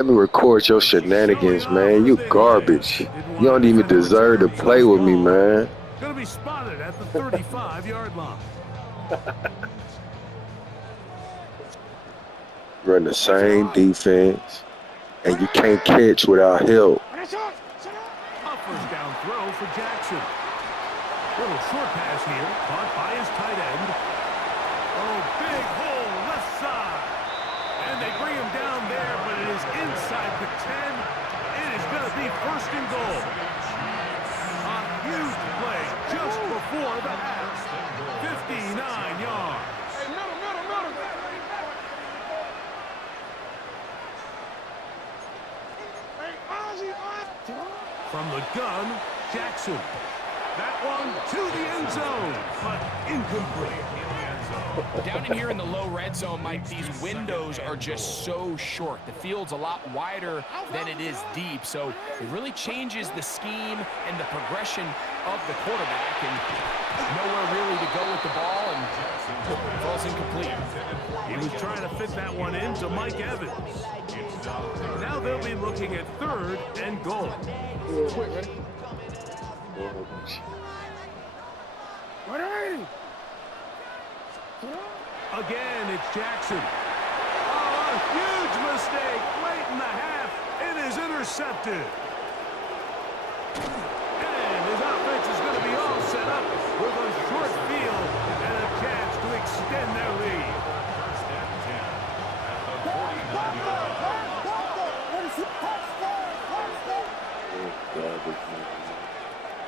Let me record your shenanigans, man. You garbage. You don't even deserve to play with me, man. Going to be spotted at the 35-yard line. Run the same defense, and you can't catch without help. A first down throw for Jackson. Little short pass here, caught by his tight end. Oh, big hole left side. And they bring him down there, but it is inside the 10. It is going to be first and goal. A huge play just before the half. 59 yards. From the gun, Jackson. That one to the end zone, but incomplete. Down in here in the low red zone, Mike, these windows are just so short. The field's a lot wider than it is deep, so it really changes the scheme and the progression of the quarterback, and nowhere really to go with the ball, and falls incomplete. He was trying to fit that one into Mike Evans. Now they'll be looking at third and goal. Again, it's Jackson. Oh, a huge mistake late in the half. It is intercepted. And his offense is going to be all set up with a short field and a chance to extend their lead.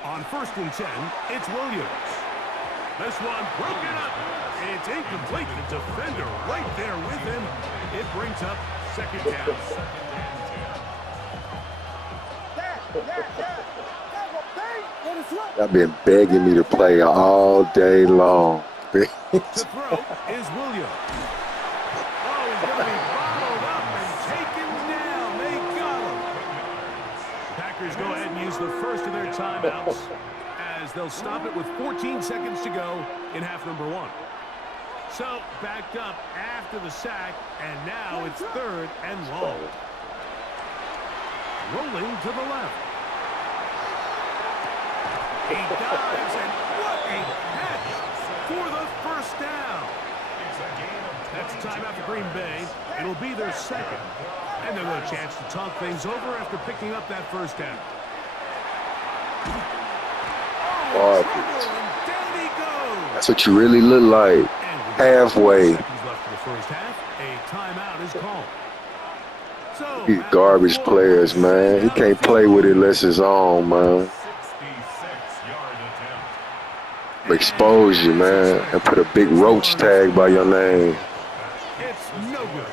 On first and 10, it's Williams. This one broken up. It's incomplete. The defender right there with him. It brings up second down. I've been begging me to play all day long. To throw is Williams. Oh, he's going to be bottled up and taken down. They got him. Packers go ahead and use the first of their timeouts as they'll stop it with 14 seconds to go in half number one. So backed up after the sack, and now it's third and long. Rolling to the left. He dives, and what a catch for the first down. That's timeout for Green Bay. It'll be their second. And they'll have a chance to talk things over after picking up that first down. Oh, down he goes. That's what you really look like. Halfway. Seconds left for the first half. A timeout is called. So, These garbage players, man. He can't play with it unless it's on, man. Expose you, man, and put a big roach tag by your name. It's no good.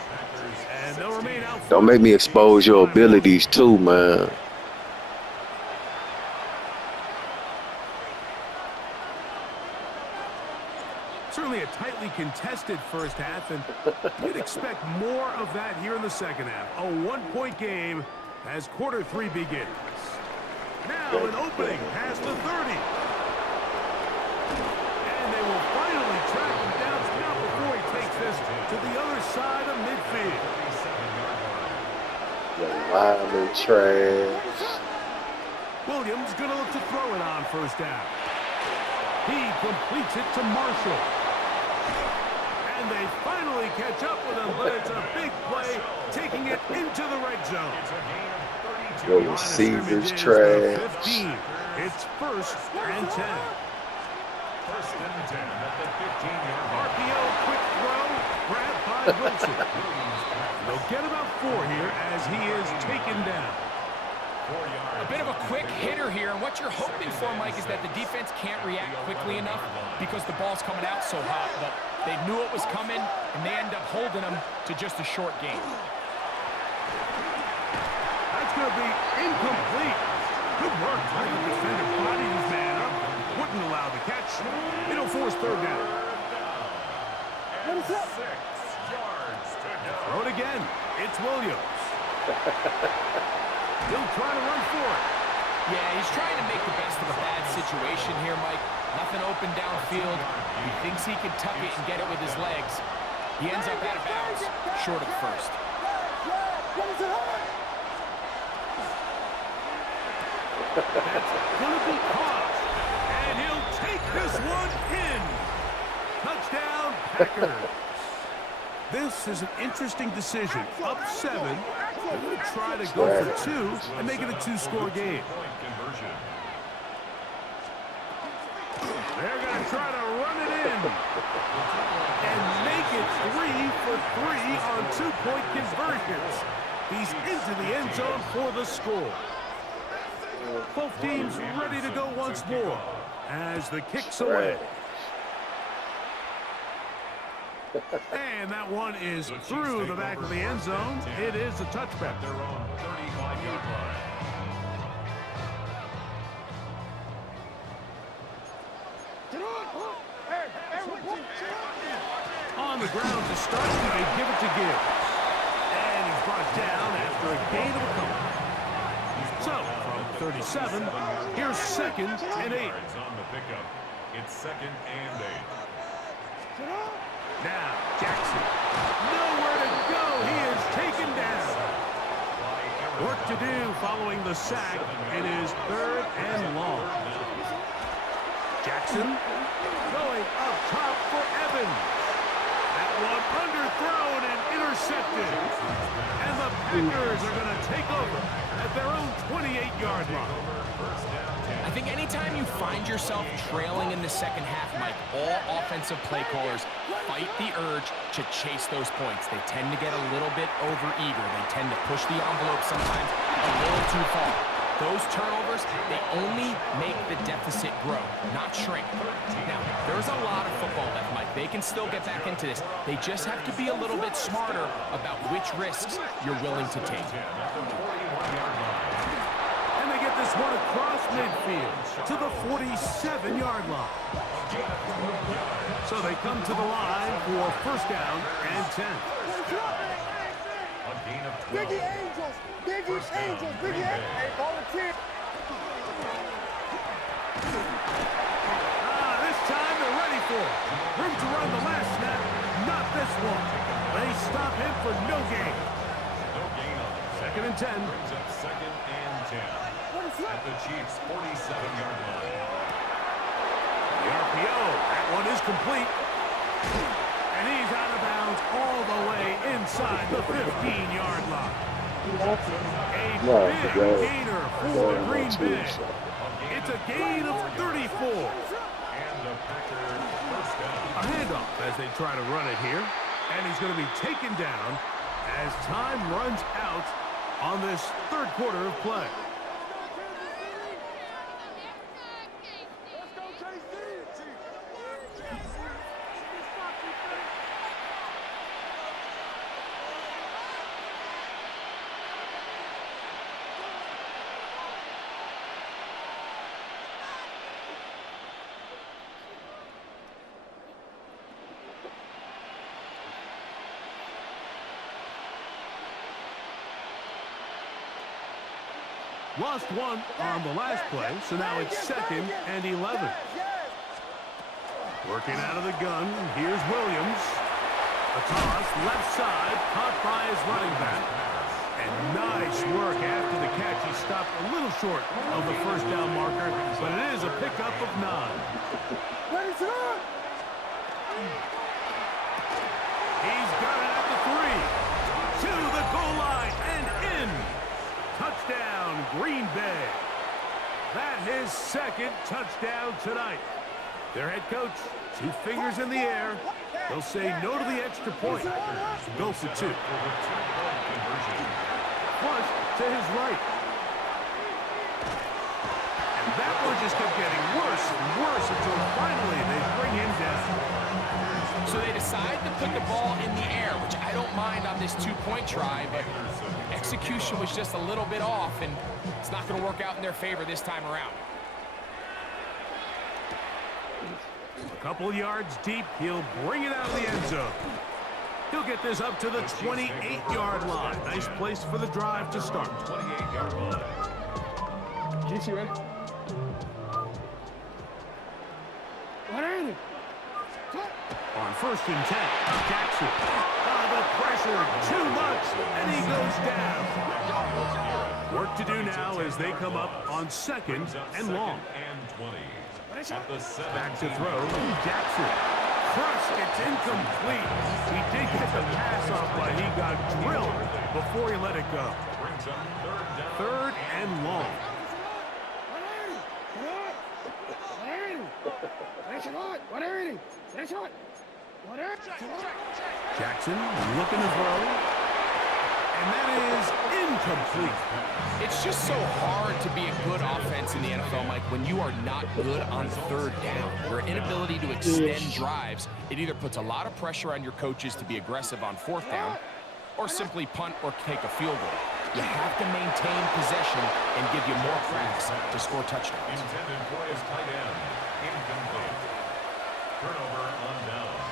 And they'll remain out. Don't make me expose your abilities too, man. Certainly a tightly contested first half, and you'd expect more of that here in the second half. A one-point game as quarter three begins. Now an opening past the 30. And they will finally track him down now before he takes this to the other side of midfield. Lineman trash. Williams going to look to throw it on first down. He completes it to Marshall. And they finally catch up with him, but it's a big play, taking it into the red zone. Your receivers trash. 15. It's first and 10. First and 10 at the 15-yard line. RPO quick throw, grabbed by Wilson. They'll get about 4 here as he is taken down. A bit of a quick hitter here, and what you're hoping for, Mike, is that the defense can't react quickly enough because the ball's coming out so hot. But they knew it was coming, and they end up holding them to just a short game. That's going to be incomplete. Good work by the defender. Bodied his man up. Wouldn't allow the catch. It'll force third down. And 6 yards to go. Throw it again. It's Williams. He'll try to run for it. Yeah, he's trying to make the best of a bad situation here, Mike. Nothing open downfield. He thinks he can tuck it and get it with his legs. He ends up out of bounds, short of the first. That's going to be caught. And he'll take this one in. Touchdown, Packers. This is an interesting decision. Up 7. They're going to try to go for 2 and make it a 2-score game. They're going to try to run it in and make it 3 for 3 on 2-point conversions. He's into the end zone for the score. Both teams ready to go once more as the kick's away. And that one is through the back of the end zone. It is a touchback. Their own 35-yard line. On the ground to start, they give it to Gibbs. And he's brought down after a gain of a couple. So, from 37, here's 2nd and 8. On the pickup, it's 2nd and 8. Now, Jackson. Nowhere to go. He is taken down. Work to do following the sack. It is 3rd and long. Jackson going up top for Evans. That one underthrown and intercepted. And the Packers are going to take over at their own 28-yard line. I think anytime you find yourself trailing in the second half, Mike, all offensive play callers fight the urge to chase those points. They tend to get a little bit overeager. They tend to push the envelope sometimes a little too far. Those turnovers, they only make the deficit grow, not shrink. Now, there's a lot of football left, Mike. They can still get back into this. They just have to be a little bit smarter about which risks you're willing to take. And they get this one across midfield to the 47-yard line. So they come to the line for 1st down and 10. A gain of 12. Biggie Angels! Biggie Angels! Biggie Angels! Hey, volunteer! This time they're ready for it. Room to run the last snap. Not this one. They stop him for no gain. No gain on it. 2nd and 10. Brings up 2nd and 10. At the Chiefs' 47-yard line. The RPO. That one is complete. And he's out of bounds all the way inside the 15-yard line. A big gainer for the Green Bay. It's a gain of 34. And the Packers first down. A handoff as they try to run it here. And he's going to be taken down as time runs out on this 3rd quarter of play. Lost one on the last play, so now it's 2nd and 11. Working out of the gun, here's Williams. A toss, left side, caught by his running back. And nice work after the catch. He stopped a little short of the 1st down marker, but it is a pickup of 9. He's got it at the 3. To the goal line and in. Touchdown, Green Bay. That his 2nd touchdown tonight. Their head coach, 2 fingers in the air. They'll say no to the extra point. Go for 2. Flush to his right. And that one just kept getting worse and worse until finally they bring him down. So they decide to put the ball in the air, which I don't mind on this 2-point try, but execution was just a little bit off, and it's not going to work out in their favor this time around. A couple yards deep, he'll bring it out of the end zone. He'll get this up to the 28-yard line. Nice place for the drive to start. 28-yard line. Chiefs, you ready? What are you? On 1st and 10, Jackson. The pressure, too much, and he goes down. Work to do now as they come up on second and long. And 20. At the 17. Back to throw. Jackson. Crushed. It's incomplete. He did get the pass off, but he got drilled before he let it go. Brings up third down. Third and long. Jackson looking to throw. And that is incomplete. It's just so hard to be a good offense in the NFL, Mike, when you are not good on third down. Your inability to extend drives, it either puts a lot of pressure on your coaches to be aggressive on fourth down or simply punt or take a field goal. You have to maintain possession and give you more cracks to score touchdowns. Intended for his tight end. Incomplete. Turnover on downs.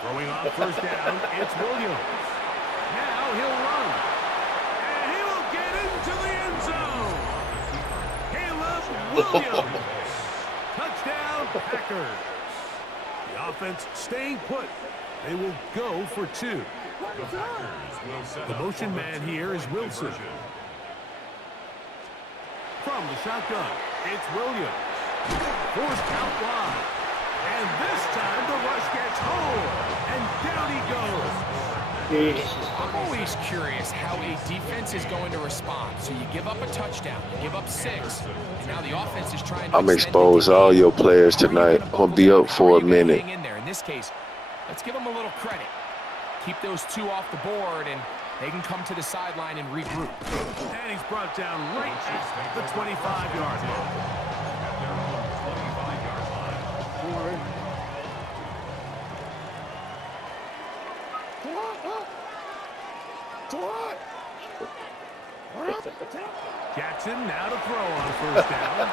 Throwing on first down, it's Williams. Now he'll run. And he will get into the end zone. Caleb Williams. Touchdown, Packers. The offense staying put. They will go for two. The Packers will set The up motion for man the here is two-point Wilson. conversion. From the shotgun, it's Williams. Forced out wide. And this time the rush gets home. And down he goes. I'm always curious how a defense is going to respond. So you give up a touchdown, you give up 6, and now the offense is trying to I'm extend expose it to all 8. your players How are you tonight. gonna I'm gonna buckle be down? up How for are a you gonna minute. hang in there? In this case, let's give them a little credit. Keep those 2 off the board, and they can come to the sideline and regroup. And he's brought down right at the 25-yard line. At their own 25-yard line. Jackson now to throw on first down.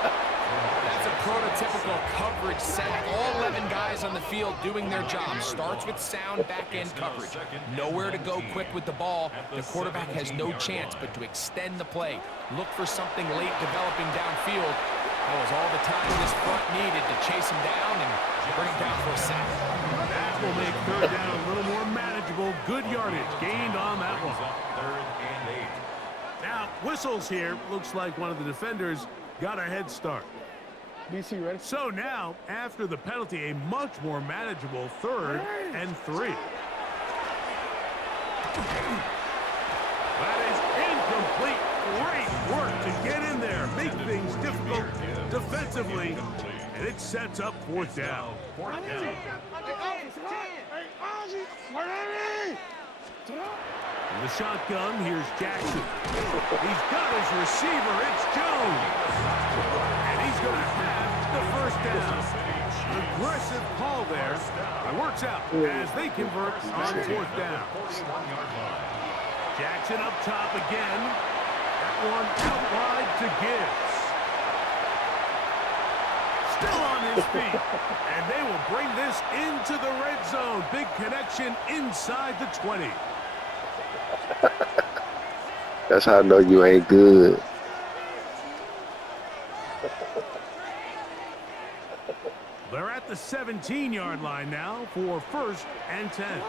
That's a prototypical coverage sack. All 11 guys on the field doing their job. Starts with sound back-end coverage. Nowhere to go quick with the ball. The quarterback has no chance but to extend the play. Look for something late developing downfield. That was all the time this front needed to chase him down and bring him down for a sack. That will make third down a little more manageable. Good yardage gained on that one. Third and 8. Now, whistles here. Looks like one of the defenders got a head start. BC ready? So now, after the penalty, a much more manageable third and 3. That is incomplete. Great work to get in there. Make things difficult defensively. And it sets up fourth down. Fourth down. In the shotgun, here's Jackson. He's got his receiver. It's Jones. And he's going to have the first down. Aggressive call there. It works out as they convert on fourth down. 41-yard line. Jackson up top again. That one out wide to Gibbs. Still on his feet. And they will bring this into the red zone. Big connection inside the 20. That's how I know you ain't good. They're at the 17-yard line now for first and 10.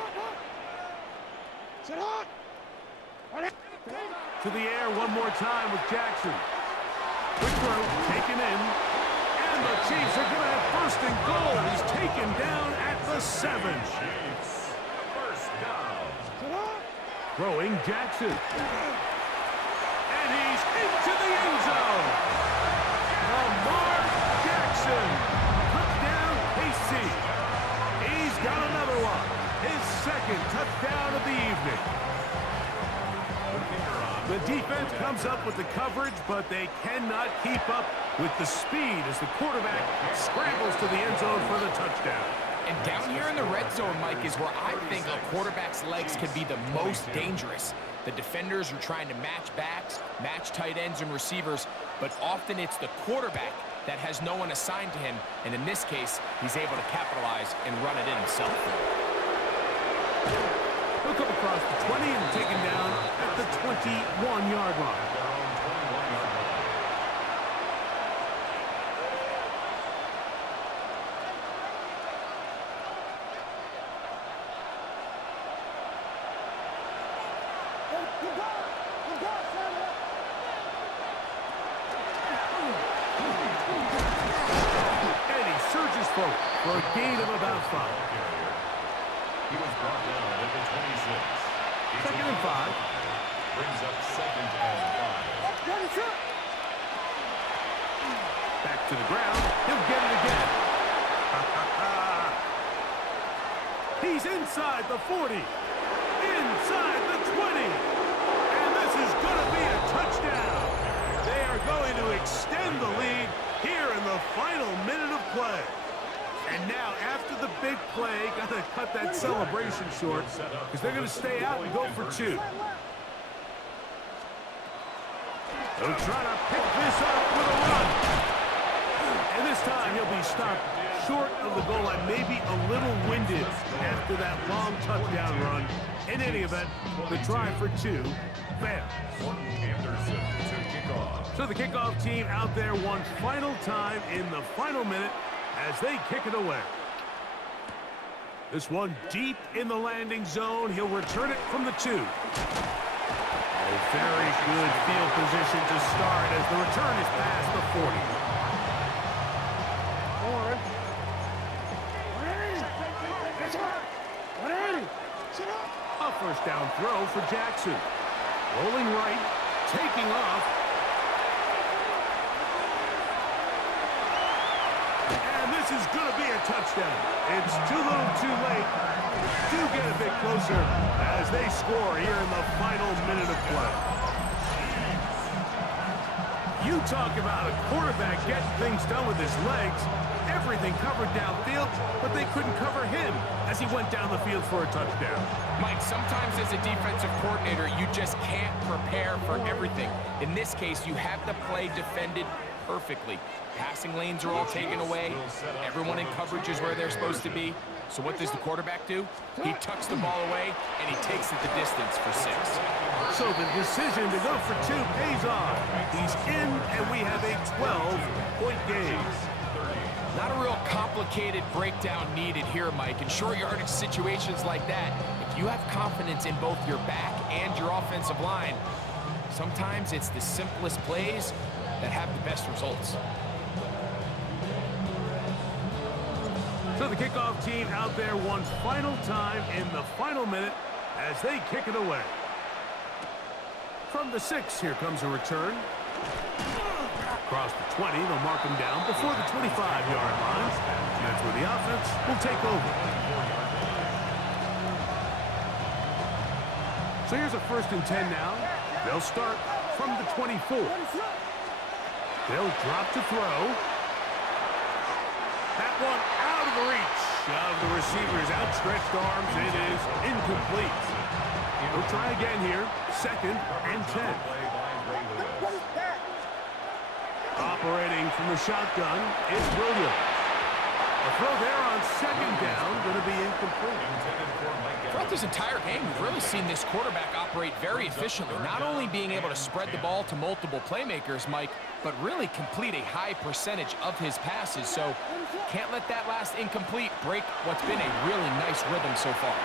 To the air one more time with Jackson. Quick throw, taken in. And the Chiefs are going to have first and goal. He's taken down at the 7. First down. Throwing Jackson. And he's into the end zone. Lamar Jackson. Touchdown, KC. He's got another one. His second touchdown of the evening. The defense comes up with the coverage, but they cannot keep up with the speed as the quarterback scrambles to the end zone for the touchdown. And down here in the red zone, Mike, is where I think a quarterback's legs can be the most dangerous. The defenders are trying to match backs, match tight ends and receivers, but often it's the quarterback that has no one assigned to him, and in this case, he's able to capitalize and run it in himself. He'll come across the 20 and taken down at the 21-yard line. Their own 21-yard line. Good ball. Good ball, Samuel. And he surges forward for a gain of about 5. He was brought down at the 26. Second and 5. Brings up second and 5. Ready, set. Back to the ground. He'll get it again. He's inside the 40. Inside the 20. And this is going to be a touchdown. They are going to extend the lead here in the final minute of play. And now, after the big play, got to cut that celebration short because they're going to stay out and go for 2. They'll try to pick this up with a run. And this time he'll be stopped short of the goal line, maybe a little winded after that long touchdown run. In any event, the try for 2 fails. Anderson to kick off. So the kickoff team out there one final time in the final minute as they kick it away. This one deep in the landing zone. He'll return it from the 2. A very good field position to start as the return is past the 40. A first down throw for Jackson. Rolling right, taking off. And this is going to be a touchdown. It's too little too late. Do get a bit closer as they score here in the final minute of play. You talk about a quarterback getting things done with his legs. Everything covered downfield, but they couldn't cover him as he went down the field for a touchdown. Mike, sometimes as a defensive coordinator, you just can't prepare for everything. In this case, you have the play defended perfectly. Passing lanes are all taken away. Everyone in coverage is where they're supposed to be. So what does the quarterback do? He tucks the ball away, and he takes it the distance for 6. So the decision to go for 2 pays off. He's in, and we have a 12-point game. Not a real complicated breakdown needed here, Mike. In short yardage situations like that, if you have confidence in both your back and your offensive line, sometimes it's the simplest plays that have the best results. So the kickoff team out there one final time in the final minute as they kick it away. From the 6, here comes a return. Across the 20, they'll mark him down before the 25-yard line. And that's where the offense will take over. So here's a 1st and 10 now. They'll start from the 24. They'll drop to throw. That one out of the reach of the receiver's outstretched arms. It is incomplete. They'll try again here. 2nd and 10. Operating from the shotgun is Williams. A throw there on 2nd down, going to be incomplete. Throughout this entire game, we've really seen this quarterback operate very efficiently, not only being able to spread the ball to multiple playmakers, Mike, but really complete a high percentage of his passes. So can't let that last incomplete break what's been a really nice rhythm so far.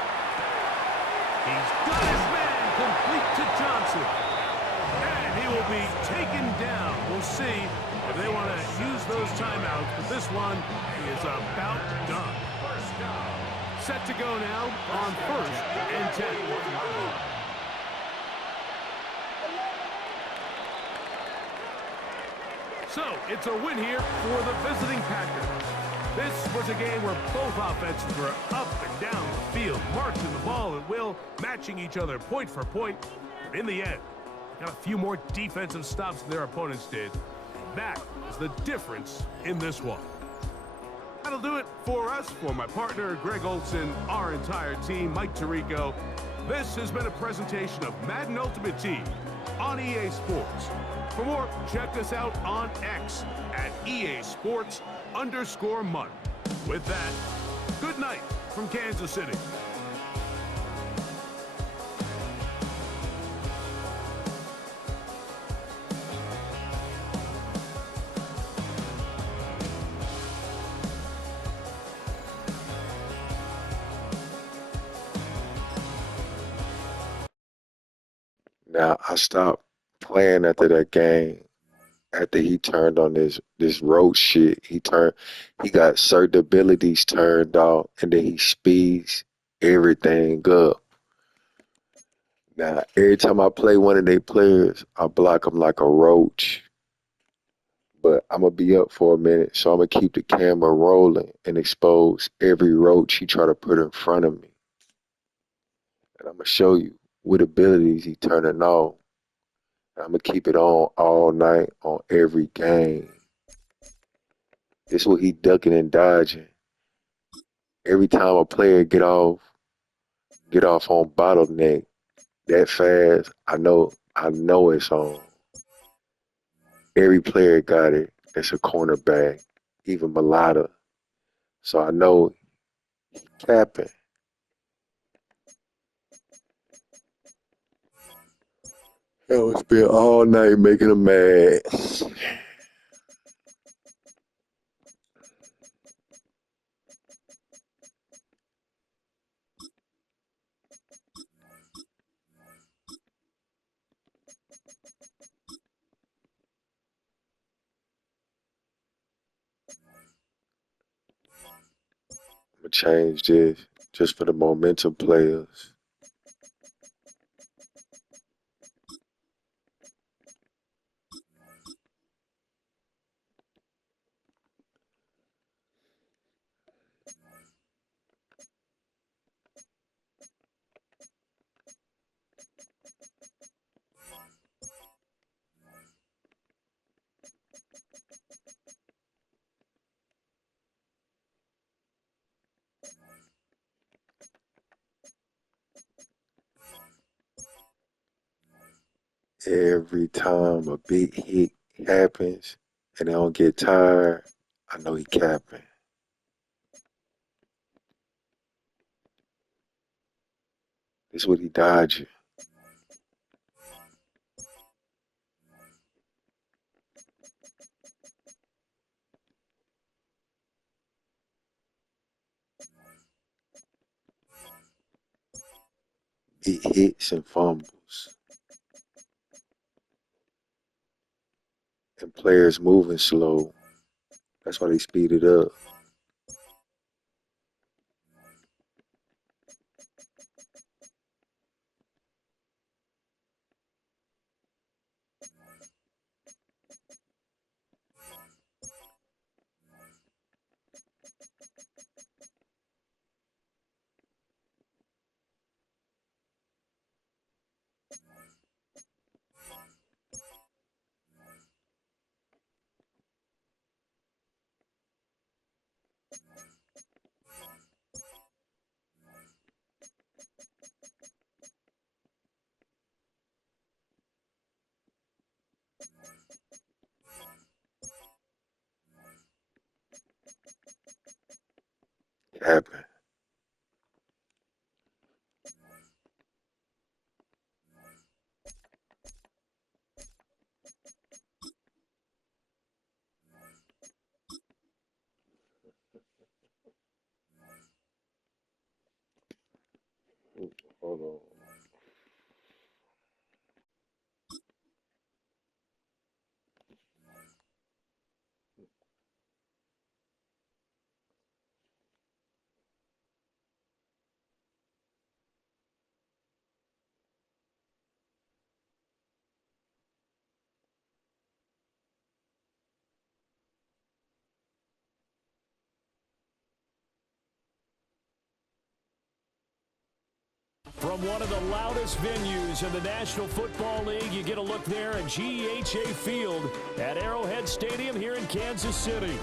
He's got his man complete to Johnson. And he will be taken down. We'll see if they want to use those timeouts, but this one is about done. Set to go now on 1st and 10. So it's a win here for the visiting Packers. This was a game where both offenses were up and down the field, marching the ball at will, matching each other point for point. But in the end, got a few more defensive stops than their opponents did. That is the difference in this one. That'll do it for us, for my partner, Greg Olson, our entire team, Mike Tirico. This has been a presentation of Madden Ultimate Team on EA Sports. For more, check us out on X at EA Sports_Mud. With that, good night from Kansas City. Now I stopped playing after that game. After he turned on this road shit, he got certain abilities turned off, and then he speeds everything up. Now every time I play one of their players, I block him like a roach. But I'm gonna be up for a minute, so I'm gonna keep the camera rolling and expose every roach he try to put in front of me. And I'm gonna show you what abilities he turning on. I'm gonna keep it on all night on every game. This is what he ducking and dodging. Every time a player get off on bottleneck that fast, I know it's on. Every player got it. It's a cornerback, even Mulata. So I know he capping. Hell, it's been all night making him mad. I'm gonna change this just for the momentum players. Every time a big hit happens and they don't get tired, I know he capping. This is what he dodging. Big hits and fumbles. And players moving slow. That's why they speed it up. Capping. Hold on. From one of the loudest venues in the National Football League, you get a look there at GEHA Field at Arrowhead Stadium here in Kansas City.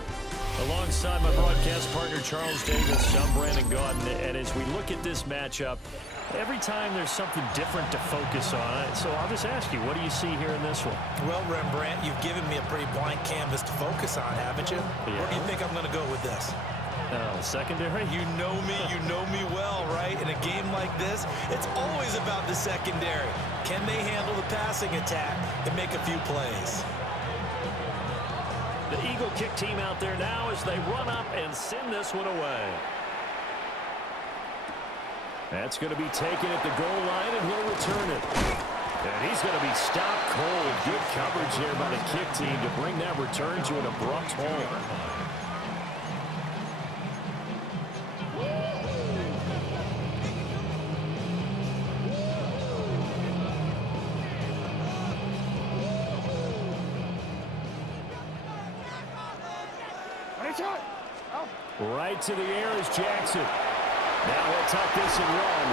Alongside my broadcast partner, Charles Davis, I'm Brandon Gaudin, and as we look at this matchup, every time there's something different to focus on. So I'll just ask you, what do you see here in this one? Well, Rembrandt, you've given me a pretty blank canvas to focus on, haven't you? Yeah. Where do you think I'm going to go with this? Secondary? You know me well, right? In a game like this, it's always about the secondary. Can they handle the passing attack and make a few plays? The Eagle kick team out there now as they run up and send this one away. That's going to be taken at the goal line, and he'll return it. And he's is going to be stopped cold. Good coverage there by the kick team to bring that return to an abrupt halt. Right to the air is Jackson. Now he'll tuck this and run.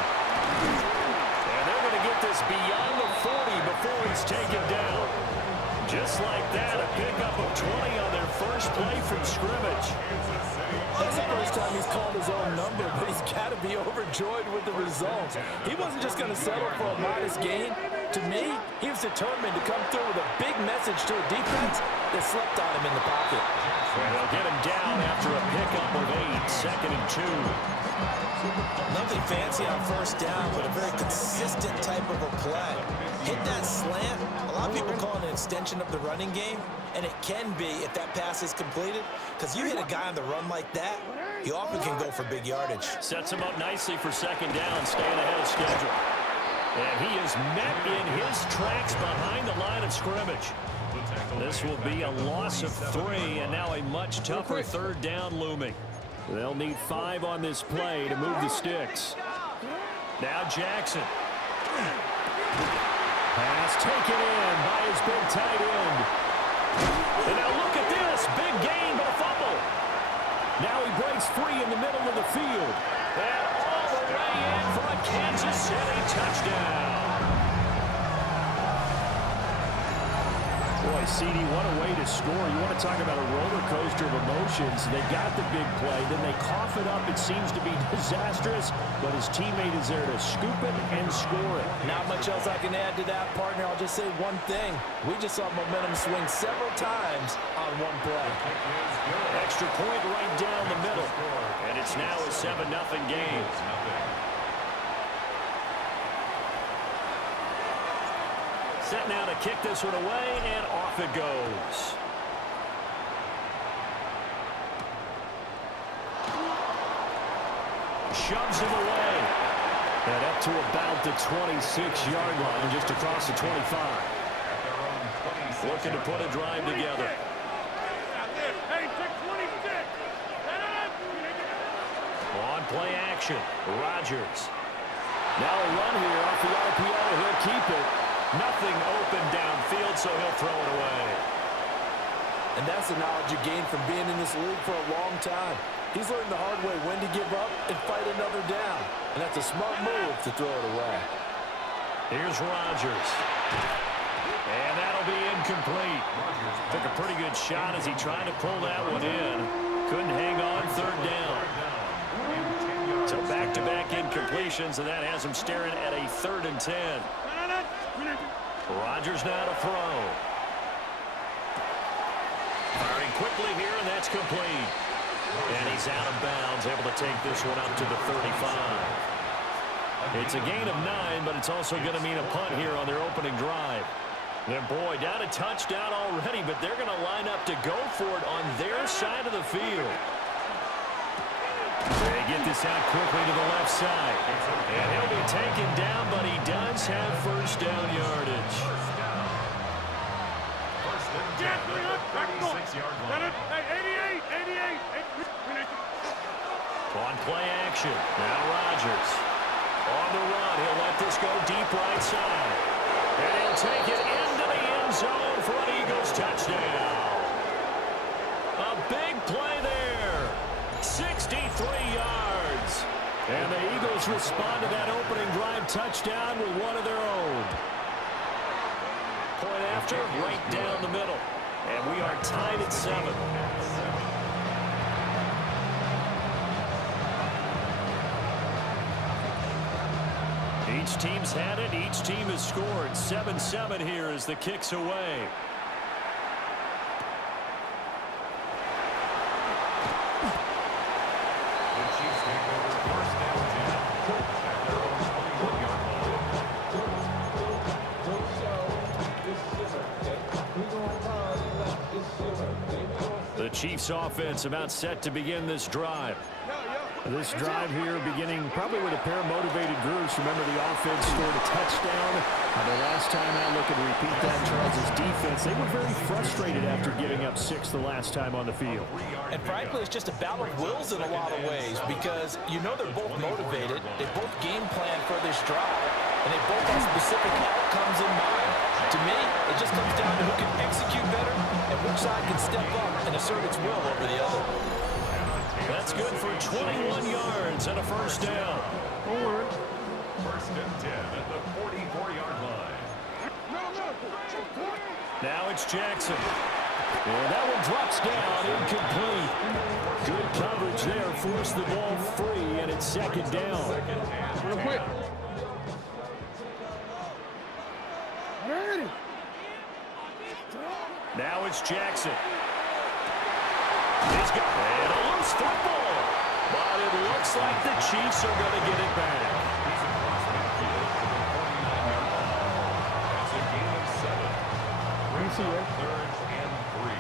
And they're going to get this beyond the 40 before he's taken down. Just like that, a pickup of 20 on their first play from scrimmage. That's the first time he's called his own number, but he's got to be overjoyed with the results. He wasn't just going to settle for a modest gain. To me, he was determined to come through with a big message to a defense that slept on him in the pocket. And they'll get him down after a pickup of 8, 2nd and 2. Nothing fancy on first down, but a very consistent type of a play. Hit that slant. A lot of people call it an extension of the running game, and it can be if that pass is completed, because you hit a guy on the run like that, you often can go for big yardage. Sets him up nicely for 2nd down, staying ahead of schedule. And he is met in his tracks behind the line of scrimmage. This will be a loss of 3, and now a much tougher 3rd down looming. They'll need 5 on this play to move the sticks. Now Jackson. Pass taken in by his big tight end. And now look at this. Big gain, but a fumble. Now he breaks free in the middle of the field. And all the way in for a Kansas City touchdown. Boy, CD, what a way to score. You want to talk about a roller coaster of emotions. They got the big play, then they cough it up. It seems to be disastrous, but his teammate is there to scoop it and score it. Not much else I can add to that, partner. I'll just say one thing. We just saw momentum swing several times on one play. Extra point right down the middle, and it's now a 7-0 game. Set now to kick this one away, and off it goes. Shoves him away. And up to about the 26-yard line, just across the 25. Looking to put a drive together. On play action, Rodgers. Now a run here off the RPO. He'll keep it. Nothing open downfield, so he'll throw it away. And that's the knowledge you gain from being in this league for a long time. He's learned the hard way when to give up and fight another down. And that's a smart move to throw it away. Here's Rodgers. And that'll be incomplete. Took a pretty good shot as he tried to pull that one in. Couldn't hang on 3rd down. So back-to-back incompletions, and that has him staring at a 3rd and 10. Rodgers now to throw. Firing quickly here, and that's complete. And he's out of bounds, able to take this one up to the 35. It's a gain of 9, but it's also going to mean a punt here on their opening drive. And boy, down a touchdown already, but they're going to line up to go for it on their side of the field. They get this out quickly to the left side. And he'll be taken down, but he does have 1st down yardage. First and 10, 36-yard line. On play action, now Rodgers. On the run, he'll let this go deep right side. And he'll take it into the end zone for an Eagles touchdown. A big play there. 63 yards. And the Eagles respond to that opening drive touchdown with one of their own. Point after, right down the middle. And we are tied at 7. Each team's had it. Each team has scored. 7-7 here as the kick's away. The Chiefs take over 1st and 10 at their own 21-yard line. The Chiefs offense about set to begin this drive. This drive here beginning probably with a pair of motivated groups. Remember, the offense scored a touchdown The last time out, looking to repeat that, Charles' defense, they were very frustrated after giving up 6 the last time on the field. And frankly, it's just a battle of wills in a lot of ways because you know they're both motivated, they both game plan for this drive, and they both have specific outcomes in mind. To me, it just comes down to who can execute better and which side can step up and assert its will over the other. That's good for 21 yards and a first down. First and 10 at the 44-yard line. Now it's Jackson. And that one drops down, incomplete. Good coverage there, forced the ball free, and it's second down. Real quick. Now it's Jackson. He's got and a loose football. But it looks like the Chiefs are going to get it back. That's a gain of 7. Third and 3.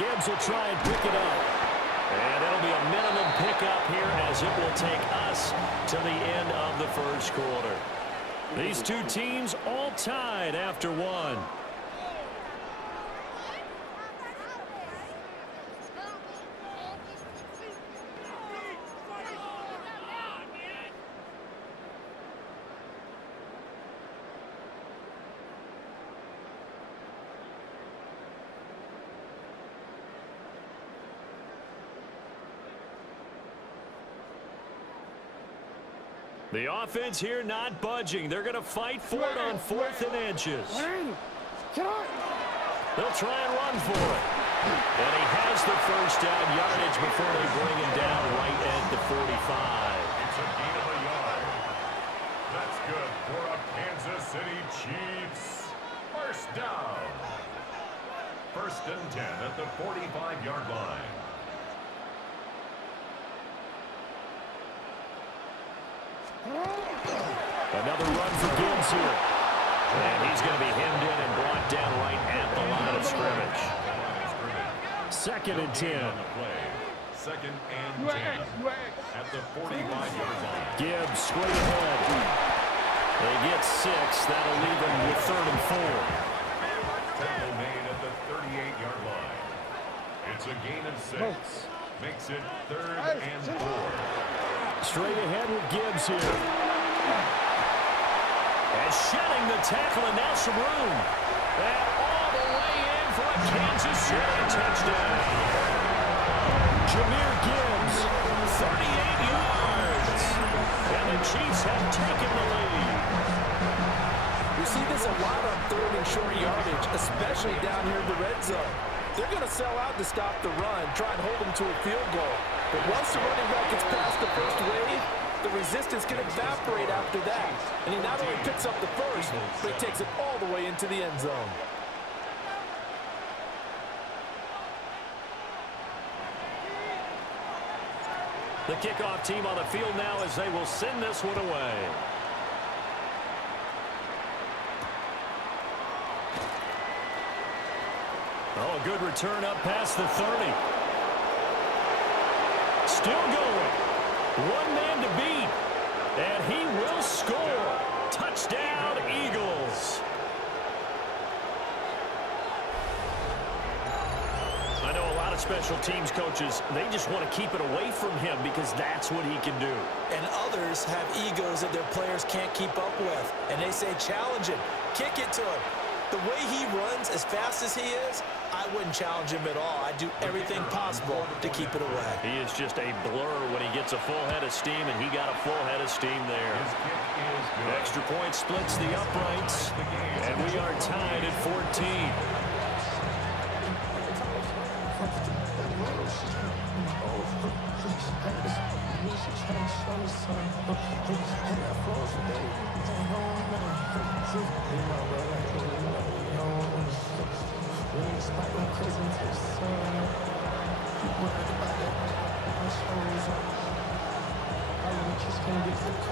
Gibbs will try and pick it up. And it'll be a minimum pickup here as it will take us to the end of the first quarter. These two teams all tied after one. The offense here not budging. They're going to fight for it on 4th and inches. They'll try and run for it. And he has the first down yardage before they bring him down right at the 45. It's a gain of a yard. That's good for a Kansas City Chiefs. First down. First and 10 at the 45-yard line. Another run for Gibbs here. And he's going to be hemmed in and brought down right at the line of scrimmage. Second and 10. Second and 10 at the 45-yard line. Gibbs straight ahead. They get 6. That'll leave them with 3rd and 4. Tackle made at the 38-yard line. It's a gain of 6. Makes it 3rd and 4. Straight ahead with Gibbs here. And shedding the tackle, and now some room. And all the way in for a Kansas City touchdown. Jahmyr Gibbs, 38 yards. And the Chiefs have taken the lead. We see this a lot on 3rd and short yardage, especially down here in the red zone. They're going to sell out to stop the run, try and hold them to a field goal. But once the running back gets past the first wave, the resistance can evaporate after that. And he not only picks up the first, but he takes it all the way into the end zone. The kickoff team on the field now as they will send this one away. Oh, a good return up past the 30. Still going. One man to beat. And he will score. Touchdown, Eagles. I know a lot of special teams coaches, they just want to keep it away from him because that's what he can do. And others have egos that their players can't keep up with. And they say, challenge him. Kick it to him. The way he runs as fast as he is, I wouldn't challenge him at all. I'd do everything possible to keep it away. He is just a blur when he gets a full head of steam, and he got a full head of steam there. Extra point splits the uprights, and we are tied at 14.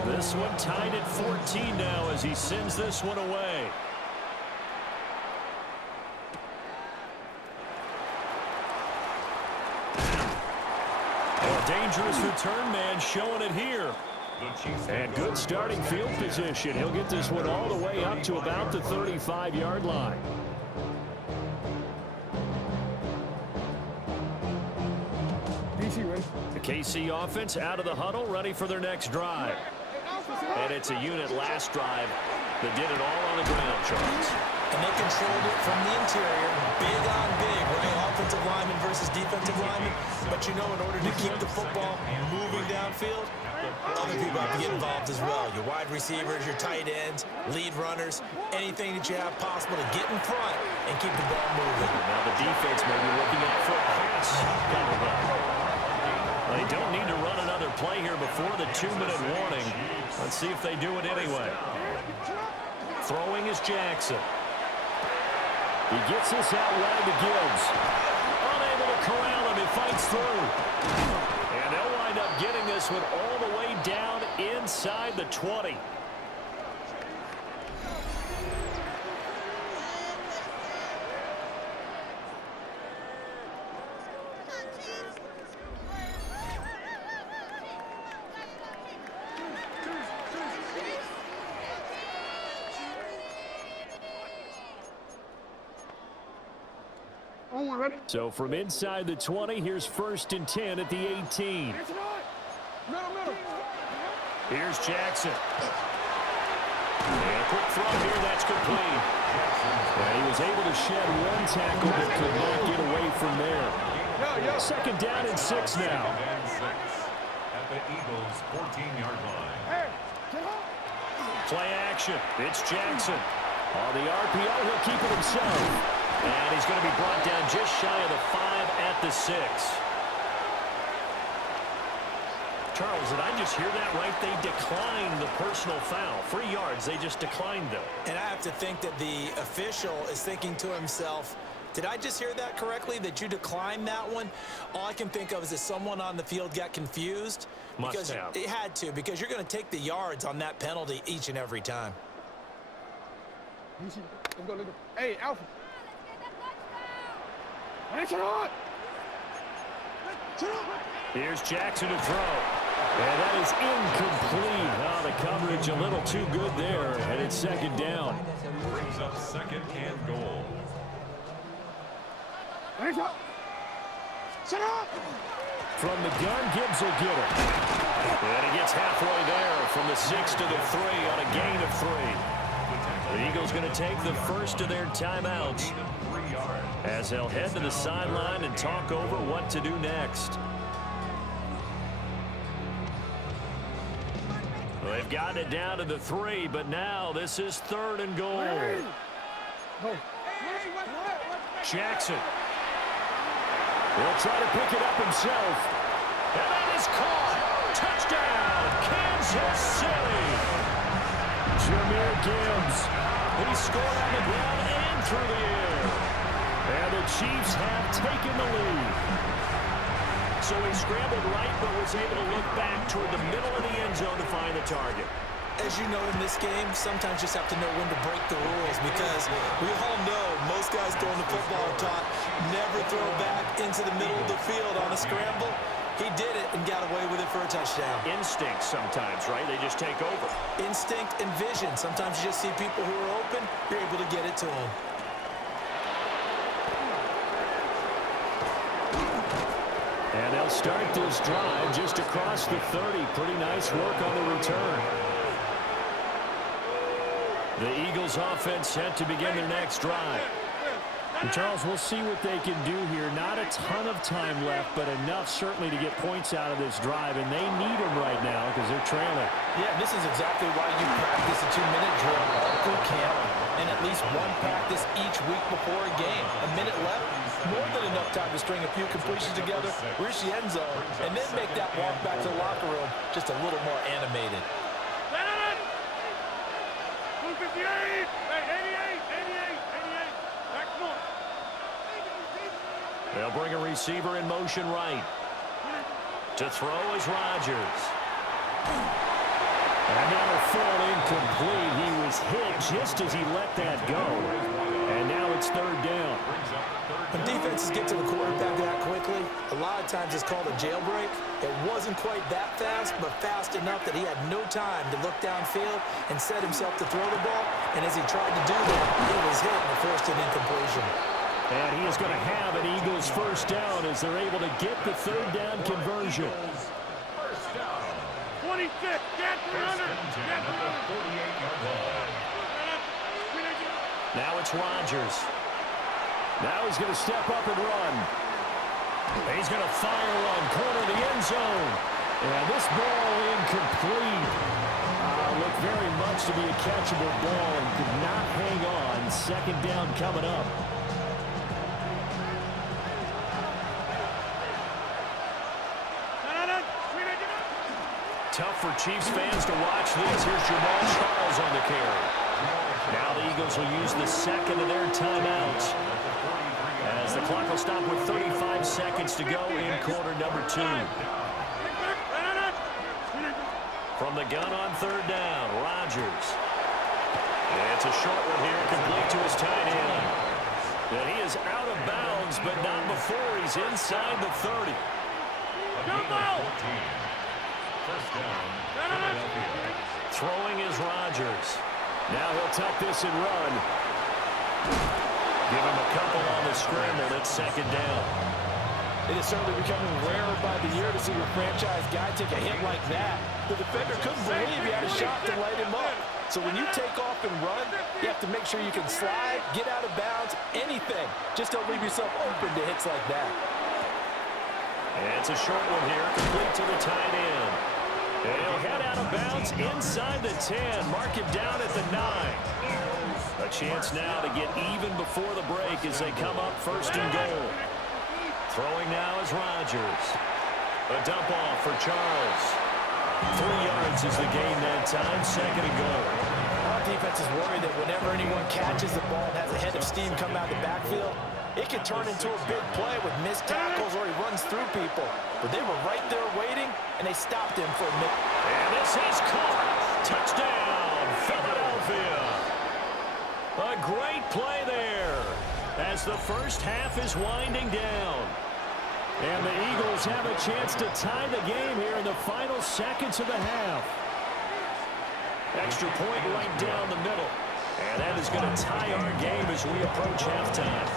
This one tied at 14 now as he sends this one away. A dangerous return man showing it here. And good starting field position. He'll get this one all the way up to about the 35-yard line. The KC offense out of the huddle, ready for their next drive. And it's a unit last drive that did it all on the ground, Charles. And they controlled it from the interior, big on big, right? Offensive lineman versus defensive lineman. But you know, in order to keep the football moving downfield, other people have to get involved as well. Your wide receivers, your tight ends, lead runners, anything that you have possible to get in front and keep the ball moving. Now the defense may be looking out for a pass coming up. They don't need to run another play here before the 2-minute warning. Let's see if they do it anyway. Throwing is Jackson. He gets this out wide to Gibbs. Unable to corral him. He fights through. And they'll wind up getting this one all the way down inside the 20. So from inside the 20, here's 1st and 10 at the 18. Here's Jackson. And a quick throw here, that's complete. And he was able to shed one tackle but could not get away from there. 2nd down and 6 now. At the Eagles' 14-yard line. Play action. It's Jackson. On the RPO, he'll keep it himself. And he's going to be brought down just shy of the 5 at the 6. Charles, did I just hear that right? They declined the personal foul. 3 yards, they just declined them. And I have to think that the official is thinking to himself, did I just hear that correctly, that you declined that one? All I can think of is that someone on the field got confused. Must have. It had to, because you're going to take the yards on that penalty each and every time. Hey, Alpha. Here's Jackson to throw. And that is incomplete. Oh, the coverage a little too good there. And it's 2nd down. Brings up 2nd and goal. From the gun, Gibbs will get it. And he gets halfway there from the 6 to the 3 on a gain of 3. The Eagles going to take the first of their timeouts as they'll head to the sideline and talk over what to do next. Well, they've gotten it down to the 3, but now this is 3rd and goal. Jackson. He'll try to pick it up himself. And that is caught. Touchdown, Kansas City. Jahmyr Gibbs. He scored on the ground and through the air. And the Chiefs have taken the lead. So he scrambled right, but was able to look back toward the middle of the end zone to find the target. As you know, in this game, sometimes you just have to know when to break the rules, because we all know most guys throwing the football are taught never throw back into the middle of the field on a scramble. He did it and got away with it for a touchdown. Instinct sometimes, right? They just take over. Instinct and vision. Sometimes you just see people who are open, you're able to get it to them. And they'll start this drive just across the 30. Pretty nice work on the return. The Eagles offense set to begin their next drive. And Charles, we'll see what they can do here. Not a ton of time left, but enough certainly to get points out of this drive. And they need them right now because they're trailing. Yeah, this is exactly why you practice a 2-minute drill all through camp and at least one practice each week before a game. A minute left, more than enough time to string a few completions together, reach the end zone, and then make that walk back to the locker room just a little more animated. 158! Hey, 88! Back north. They'll bring a receiver in motion right. To throw is Rodgers. And that'll fall incomplete. He was hit just as he let that go. And now it's third down. When defenses get to the quarterback that quickly, a lot of times it's called a jailbreak. It wasn't quite that fast, but fast enough that he had no time to look downfield and set himself to throw the ball. And as he tried to do that, he was hit and forced an incompletion. And he is going to have an Eagles first down as they're able to get the third down conversion. First down. 26, get 300, get 48-yard line. Now it's Rodgers. Now he's going to step up and run. He's going to fire one, corner the end zone. And this ball incomplete. Looked very much to be a catchable ball and could not hang on. Second down coming up. Tough for Chiefs fans to watch this. Here's Jamal Charles on the carry. Now the Eagles will use the second of their timeouts as the clock will stop with 35 seconds to go in quarter number 2. From the gun on third down, Rodgers. It's a short one here, complete to his tight end. And he is out of bounds, but not before he's inside the 30. First down. Throwing is Rodgers. Now he'll tuck this and run. Give him a couple on the scramble. It's second down. It is certainly becoming rarer by the year to see your franchise guy take a hit like that. The defender couldn't believe he had a shot to light him up. So when you take off and run, you have to make sure you can slide, get out of bounds, anything. Just don't leave yourself open to hits like that. And it's a short one here, complete to the tight end. And he'll head out of bounds inside the 10. Mark him down at the 9. A chance now to get even before the break as they come up first and goal. Throwing now is Rodgers. A dump off for Charles. 3 yards is the gain that time, second and goal. Our defense is worried that whenever anyone catches the ball and has a head of steam come out of the backfield, it can turn into a big play with missed tackles or he runs through people. But they were right there waiting, and they stopped him for a minute. And this is caught. Touchdown, Philadelphia. A great play there as the first half is winding down. And the Eagles have a chance to tie the game here in the final seconds of the half. Extra point right down the middle. And that is going to tie our game as we approach halftime.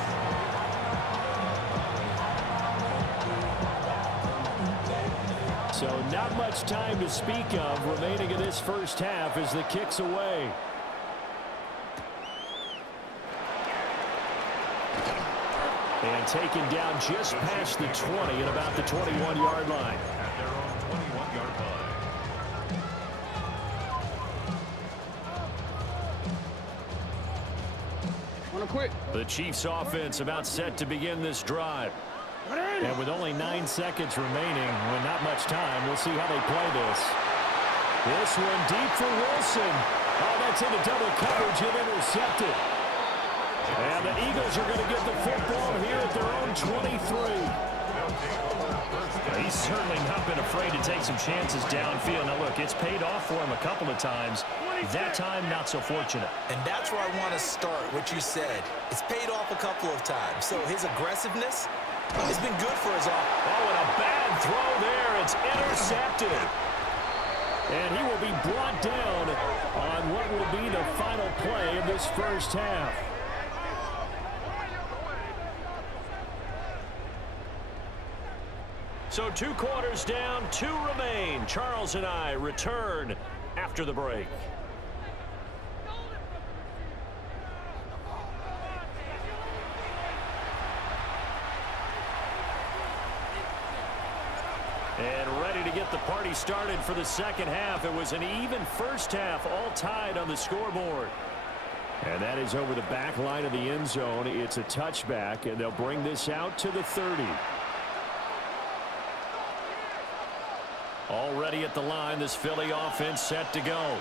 So not much time to speak of remaining in this first half as the kick's away. And taken down just past the 20 at about the 21-yard line. At their own 21-yard line. The Chiefs offense about set to begin this drive. And with only 9 seconds remaining, with not much time, we'll see how they play this. This one deep for Wilson. Oh, that's into double coverage and intercepted. And the Eagles are going to get the football here at their own 23. He's certainly not been afraid to take some chances downfield. Now, look, it's paid off for him a couple of times. That time, not so fortunate. And that's where I want to start, what you said. It's paid off a couple of times. So his aggressiveness has been good for his offense. Oh, and a bad throw there. It's intercepted. And he will be brought down on what will be the final play of this first half. So 2 quarters down, 2 remain. Charles and I return after the break. And ready to get the party started for the second half. It was an even first half, all tied on the scoreboard. And that is over the back line of the end zone. It's a touchback, and they'll bring this out to the 30. Already at the line, this Philly offense set to go.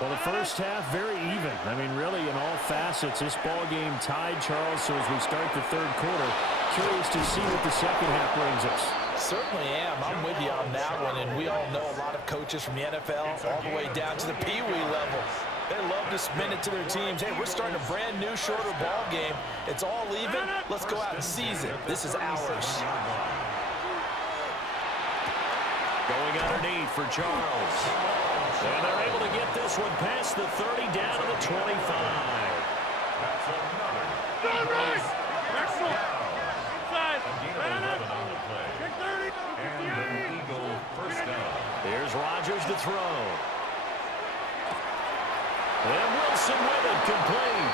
Well, the first half, very even. I mean, really, in all facets, this ball game tied, Charles. So as we start the third quarter, curious to see what the second half brings us. Certainly am. I'm with you on that one. And we all know a lot of coaches from the NFL all the way down to the Pee Wee level. They love to spin it to their teams. Hey, we're starting a brand new, shorter ball game. It's all even. Let's go out and seize it. This is ours. Going underneath for Charles. And they're able to get this one past the 30 down to the 25. That's another. Excellent. Inside. On the play. And an Eagle first down. Here's Rodgers to throw. And Wilson with it, complete.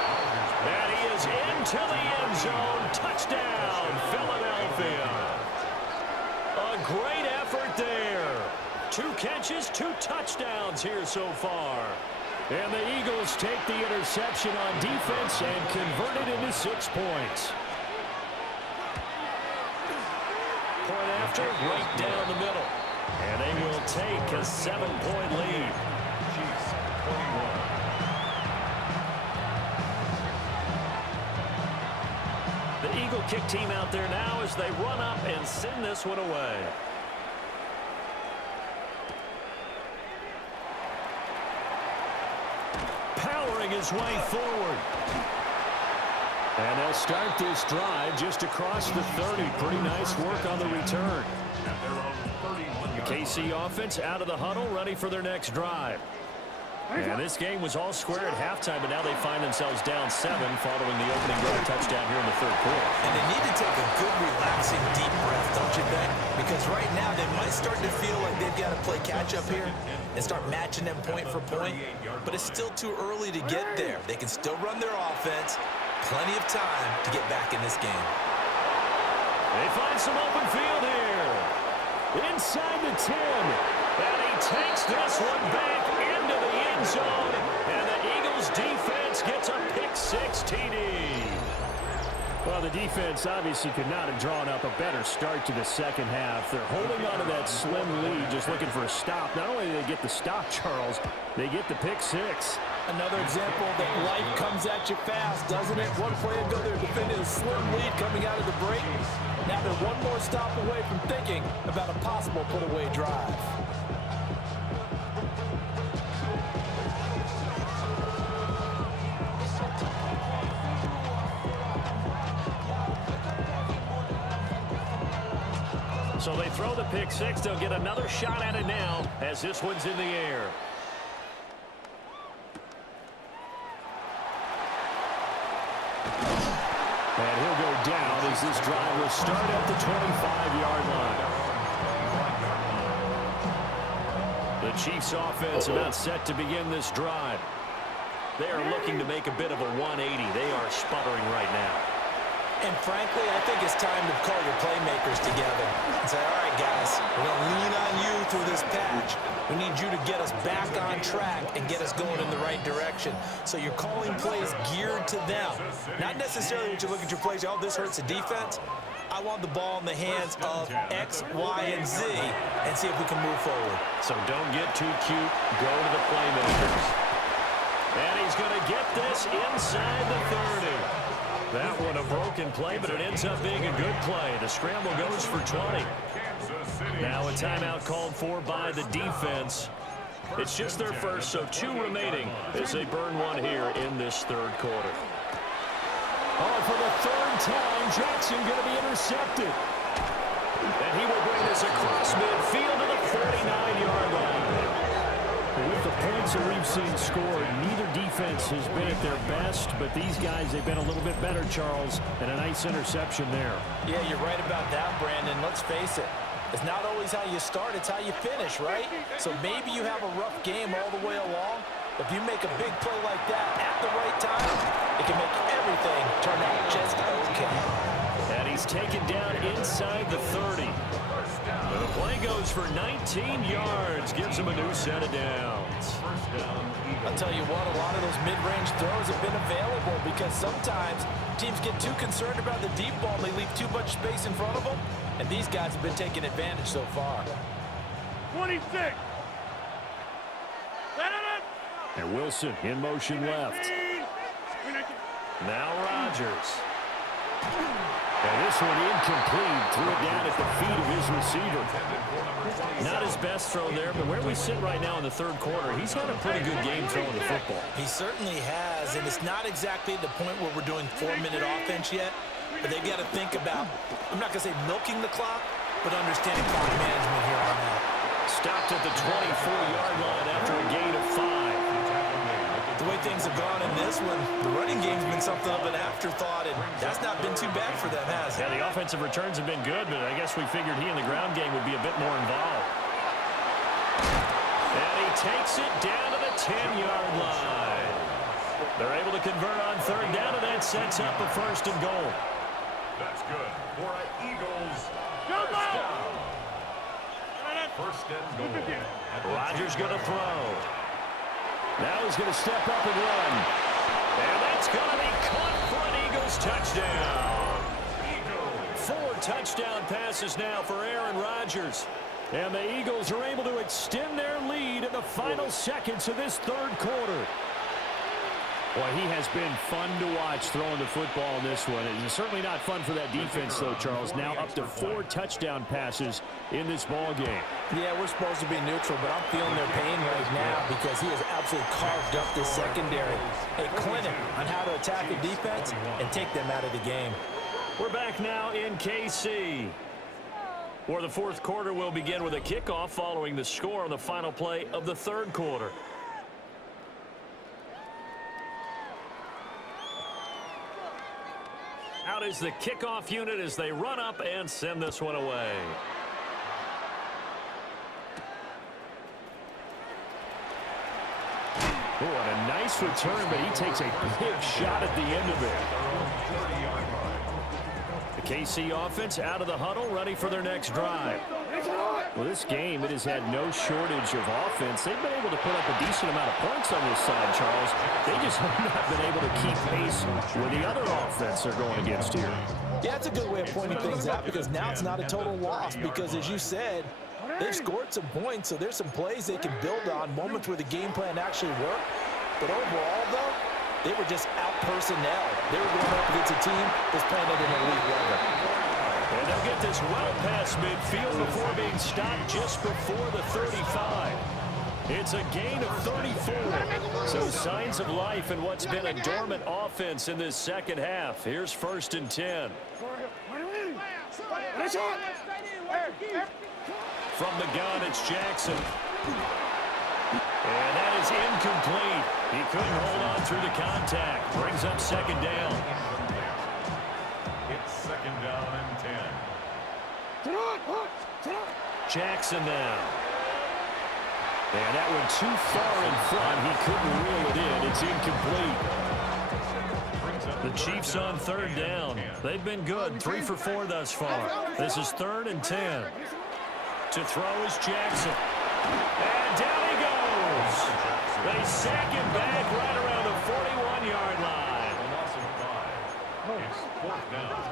And he is into the end zone. Touchdown, Philadelphia. A great effort there. 2 catches, 2 touchdowns here so far. And the Eagles take the interception on defense and convert it into 6 points. Point after, right down the middle. And they will take a 7-point lead. Chiefs 21. The Eagle kick team out there now as they run up and send this one away. Powering his way forward. And they'll start this drive just across the 30. Pretty nice work on the return. The KC offense out of the huddle, ready for their next drive. And this game was all square at halftime, but now they find themselves down 7 following the opening drive touchdown here in the 3rd quarter. And they need to take a good, relaxing, deep breath, don't you think? Because right now they might start to feel like they've got to play catch-up here and start matching them point for point. But it's still too early to get there. They can still run their offense. Plenty of time to get back in this game. They find some open field here. Inside the 10. And he takes this one back into the end zone. And the Eagles defense gets a pick-6 TD. Well, the defense obviously could not have drawn up a better start to the second half. They're holding on to that slim lead, just looking for a stop. Not only do they get the stop, Charles, they get the pick-6. Another example that life comes at you fast, doesn't it? One play ago, they're defending a slim lead coming out of the break. Now they're one more stop away from thinking about a possible put-away drive. So they throw the pick-6. They'll get another shot at it now as this one's in the air. And he'll go down as this drive will start at the 25-yard line. The Chiefs offense about set to begin this drive. They are looking to make a bit of a 180. They are sputtering right now. And frankly, I think it's time to call your playmakers together and say, all right, guys, we're going to lean on you through this patch. We need you to get us back on track and get us going in the right direction. So you're calling plays geared to them. Not necessarily when you look at your plays, oh, this hurts the defense. I want the ball in the hands of X, Y, and Z and see if we can move forward. So don't get too cute. Go to the playmakers. And he's going to get this inside the 30. That one a broken play, but it ends up being a good play. The scramble goes for 20. Now a timeout called for by the defense. It's just their first, so 2 remaining as they burn one here in this 3rd quarter. Oh, for the 3rd time, Jackson going to be intercepted. And he will bring this across midfield to the 49-yard line. With the points that we've seen scored, neither defense has been at their best, but these guys, they've been a little bit better, Charles, and a nice interception there. Yeah, you're right about that, Brandon. Let's face it. It's not always how you start, it's how you finish, right? So maybe you have a rough game all the way along. If you make a big play like that at the right time, it can make everything turn out just okay. And he's taken down inside the 30. The play goes for 19 yards, gives him a new set of downs. I'll tell you what, a lot of those mid-range throws have been available because sometimes teams get too concerned about the deep ball and they leave too much space in front of them, and these guys have been taking advantage so far. 26. And Wilson in motion left. Now Rodgers. And this one incomplete. Threw it down at the feet of his receiver. Not his best throw there, but where we sit right now in the third quarter, he's had a pretty good game throwing the football. He certainly has, and it's not exactly the point where we're doing 4-minute offense yet, but they've got to think about, I'm not going to say milking the clock, but understanding clock management here on out. Stopped at the 24-yard line after a gain of 5. The way things have gone in this one, the running game's been something of an afterthought, and that's not been too bad for them, has it? Yeah, the offensive returns have been good, but I guess we figured he in the ground game would be a bit more involved. And he takes it down to the 10-yard line. They're able to convert on third down, and that sets up a 1st and goal. That's good for an Eagles first down. First and goal. Rodgers going to throw. Now he's going to step up and run. And that's going to be caught for an Eagles touchdown. 4 touchdown passes now for Aaron Rodgers. And the Eagles are able to extend their lead in the final seconds of this third quarter. Boy, he has been fun to watch throwing the football in this one. It's certainly not fun for that defense, though, Charles. Now up to 4 touchdown passes in this ball game. Yeah, we're supposed to be neutral, but I'm feeling their pain right now because he has absolutely carved up the secondary. A clinic on how to attack the defense and take them out of the game. We're back now in KC. For the fourth quarter, we'll begin with a kickoff following the score on the final play of the third quarter. Out is the kickoff unit as they run up and send this one away. Oh, and a nice return, but he takes a big shot at the end of it. The KC offense out of the huddle, ready for their next drive. Well, this game, it has had no shortage of offense. They've been able to put up a decent amount of points on this side, Charles. They just have not been able to keep pace with the other offense they're going against here. Yeah, it's a good way of pointing things out because now it's not a total loss because, as you said, they've scored some points, so there's some plays they can build on, moments where the game plan actually worked. But overall, though, they were just out-personnel. They were going up against a team that's playing at an elite level. And they'll get this well past midfield before being stopped just before the 35. It's a gain of 34. So signs of life in what's been a dormant offense in this second half. Here's 1st and 10. From the gun, it's Jackson. And that is incomplete. He couldn't hold on through the contact. Brings up 2nd down. It's 2nd down and 10. Jackson now. And that one too far in front. He couldn't reel it in. It's incomplete. The Chiefs on 3rd down. They've been good. 3 for 4 thus far. This is 3rd and 10. To throw is Jackson. And down he goes. They sack him back right around the 41-yard line. A loss of 5. It's 4th down.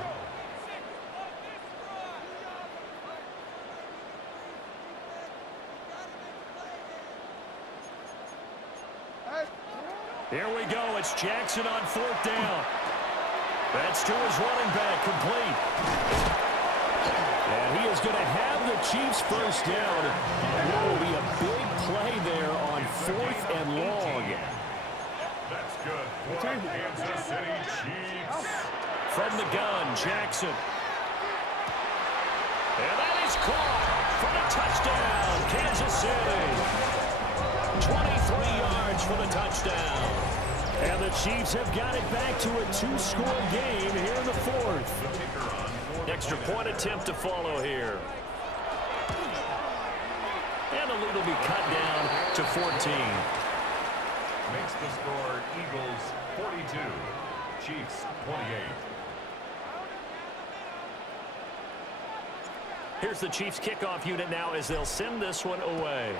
Here we go. It's Jackson on 4th down. That's to his running back, complete. And he is going to have the Chiefs first down. What will be a big play there on 4th and long. That's good for Kansas City Chiefs. From the gun, Jackson. And that is caught for the touchdown, Kansas City. 23 yards for the touchdown. And the Chiefs have got it back to a 2-score game here in the 4th. Extra point attempt to follow here. And the lead will be cut down to 14. Makes the score Eagles 42, Chiefs 28. Here's the Chiefs kickoff unit now as they'll send this one away.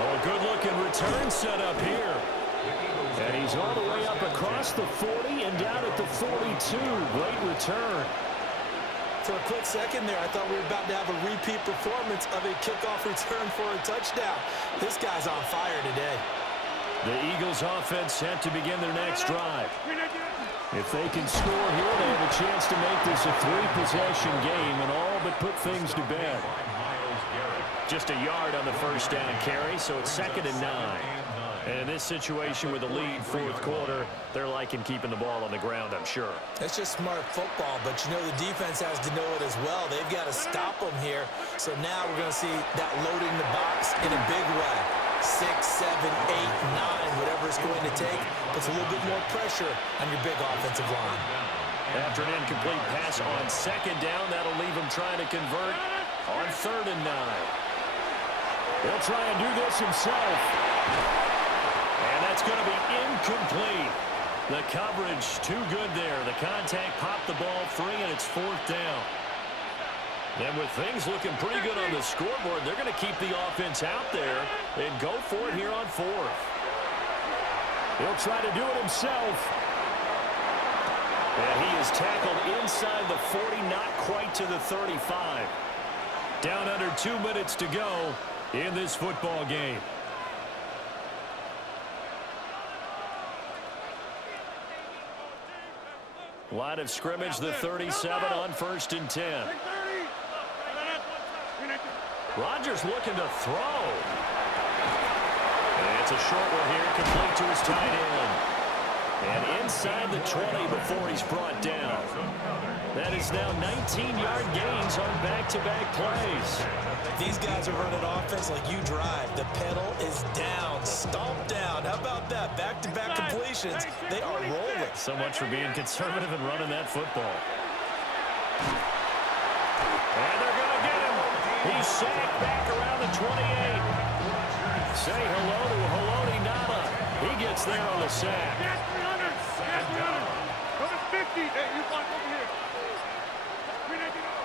Oh, a good-looking return set up here. And he's all the way up across the 40 and down at the 42. Great return. For a quick second there, I thought we were about to have a repeat performance of a kickoff return for a touchdown. This guy's on fire today. The Eagles offense set to begin their next drive. If they can score here, they have a chance to make this a 3-possession game and all but put things to bed. Just a yard on the first down carry, so it's 2nd and 9. And in this situation with the lead, fourth quarter, they're liking keeping the ball on the ground, I'm sure. It's just smart football, but you know the defense has to know it as well. They've got to stop them here. So now we're going to see that loading the box in a big way. 6, 7, 8, 9, whatever it's going to take, puts a little bit more pressure on your big offensive line. After an incomplete pass on 2nd down, that'll leave him trying to convert on 3rd and 9. He'll try and do this himself. And that's going to be incomplete. The coverage too good there. The contact popped the ball free, and it's 4th down. And with things looking pretty good on the scoreboard, they're going to keep the offense out there and go for it here on 4th. He'll try to do it himself. And he is tackled inside the 40, not quite to the 35. Down under 2 minutes to go in this football game. Line of scrimmage, the 37 on 1st and 10. Rodgers looking to throw. And it's a short one here, complete to his tight end. And inside the 20 before he's brought down. That is now 19-yard gains on back-to-back plays. These guys are running offense like you drive. The pedal is down, stomped down. How about that? Back-to-back completions. They are rolling. So much for being conservative and running that football. And they're going to get him. He's sacked back around the 28. Say hello to Haloti Nada. He gets there on the sack.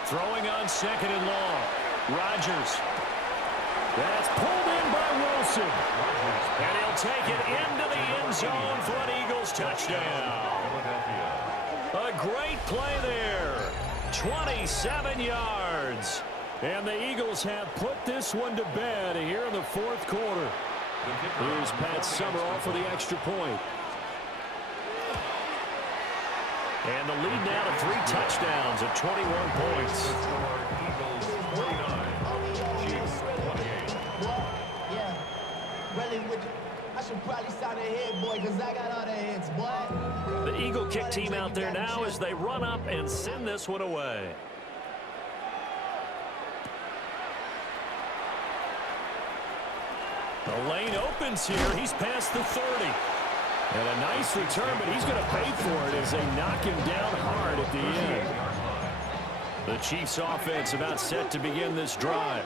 Throwing on 2nd and long. Rodgers. That's pulled in by Wilson. And he'll take it into the end zone for an Eagles touchdown. A great play there. 27 yards. And the Eagles have put this one to bed here in the 4th quarter. Here's Pat Summerall for the extra point. And the lead now to 3 touchdowns at 21 points. The Eagle kick team out there now as they run up and send this one away. The lane opens here. He's past the 30. And a nice return, but he's going to pay for it as they knock him down hard at the end. The Chiefs offense about set to begin this drive.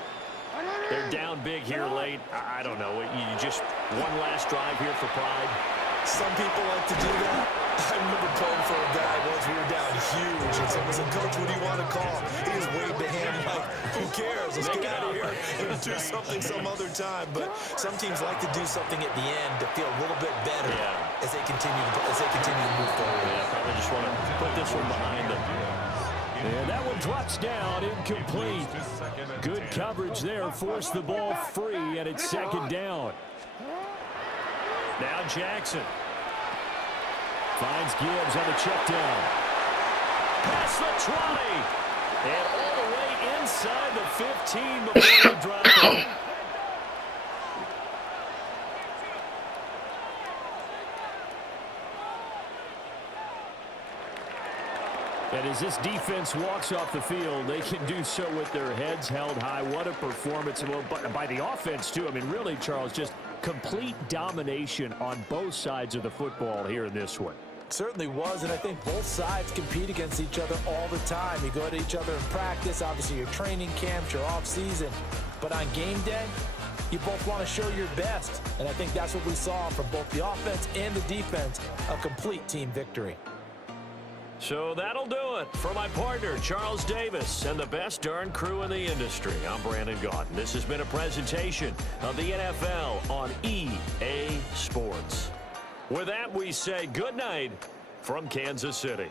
They're down big here late. I don't know. You just one last drive here for pride. Some people like to do that. I remember playing for a guy once. We were down huge, and someone said, "Coach, what do you want to call?" He just waved the hand like, "Who cares? Let's get out of here and do something some other time." But some teams like to do something at the end to feel a little bit better as they continue to move forward. Yeah, probably just want to put this one behind them. And that one drops down, incomplete. Good coverage there, forced the ball free, and it's 2nd down. Now Jackson finds Gibbs on the check down. Past the 20. And all the way inside the 15 before they drop it. And as this defense walks off the field, they can do so with their heads held high. What a performance by the offense, too. I mean, really, Charles, just complete domination on both sides of the football here in this one. Certainly was, and I think both sides compete against each other all the time. You go at each other in practice, obviously your training camps, your off-season. But on game day, you both want to show your best. And I think that's what we saw from both the offense and the defense, a complete team victory. So that'll do it for my partner, Charles Davis, and the best darn crew in the industry. I'm Brandon Gaudin. This has been a presentation of the NFL on EA Sports. With that, we say good night from Kansas City.